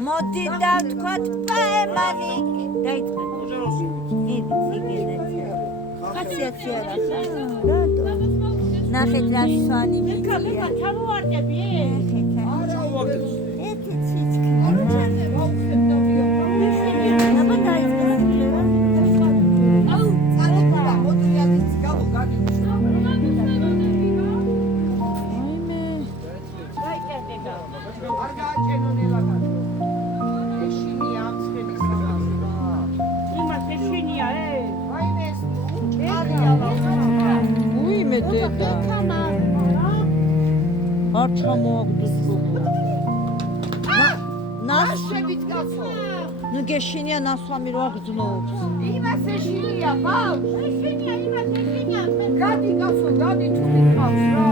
მოდი დავთქვათ პაემანი დაიწყე ხასიათი არა ნახეთ რა სვანი მიქია ჩამოვარდები არ ჩამოაგდო ნაშებით კაცო ნუ გეშინია ნასვამი რო აგძლობს იმას ეშინია ბავშვ ეშინია იმას ეშინია გადი კაცო გადი თუ მიყავს რა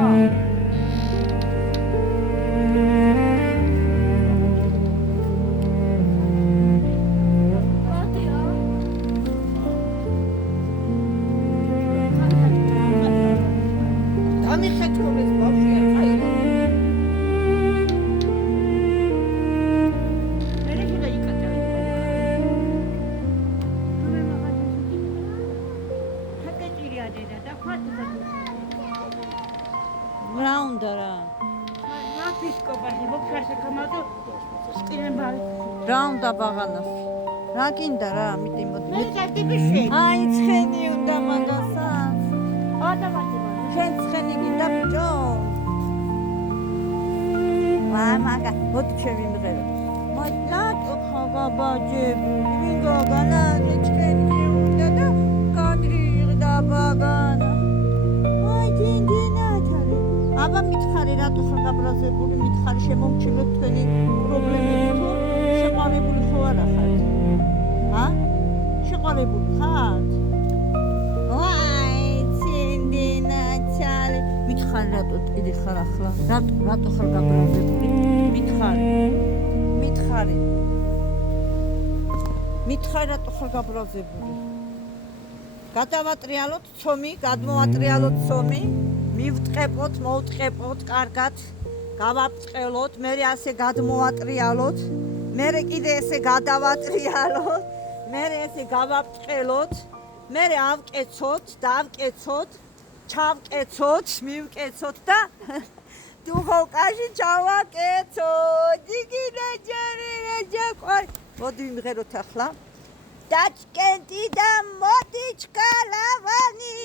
რაუნდა ბაღანას რა გინდა რა მიდი მოდი აი ცხენი უნდა მაგასაც შენ ცხენი გინდა ბიჭო მამაგა მოდი ჩემი მღერო მოდლატო ხაგაბაჯები ვინ გოგანა ცხენი უნდა და კადრიღდა ბაღანა აი დინდინაჩარი აბა მითხარი რატო ხაგაბრაზებული მითხარი შემომჩილოთ თქვენი პრობლემები თუ შეყარებული ხო არა ხართ? ჰა? შეყარებული ხართ? ვაი, ცინდინაჩალი. მითხარ რატო ტკიდი ხარ ახლა? რატო ხარ გაბრაზებული? მითხარი. მითხარ რატო ხარ გაბრაზებული? გადავატრიალოთ ცომი, გადმოვატრიალოთ ცომი, მივტყეპოთ, მოვტყეპოთ კარგად. გავაბრწყელოთ, მე ასე გადმოვატრიალოთ. მე კიდე ესე გადავატრიალოთ, მე ესე გავაბრწყელოთ, მე ავკეცოთ, დავკეცოთ, ჩავკეცოთ, მივკეცოთ და დუხოვკაში ჩავაკეცოთ. იგინაჯარი რაჯაყვარ. მოდი ვიმღეროთ ახლა. დაჩკენტი და მოდი ჩკალავანი.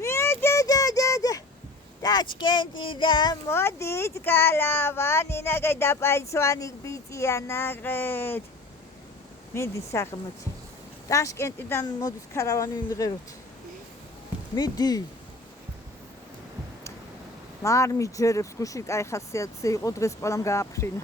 მიდედედედე დაჩკენტი და მოდი ჩკალავანი ნაგე დაპაისვანი ბიჭია ნაღეთ მიდი საღმოც ტაშკენტიდან მოდის ქარავანი ვიმღეროთ მიდი მარ მიჯერებს გუშინ კაი ხასიათზე იყო დღეს ყველამ გააფრინა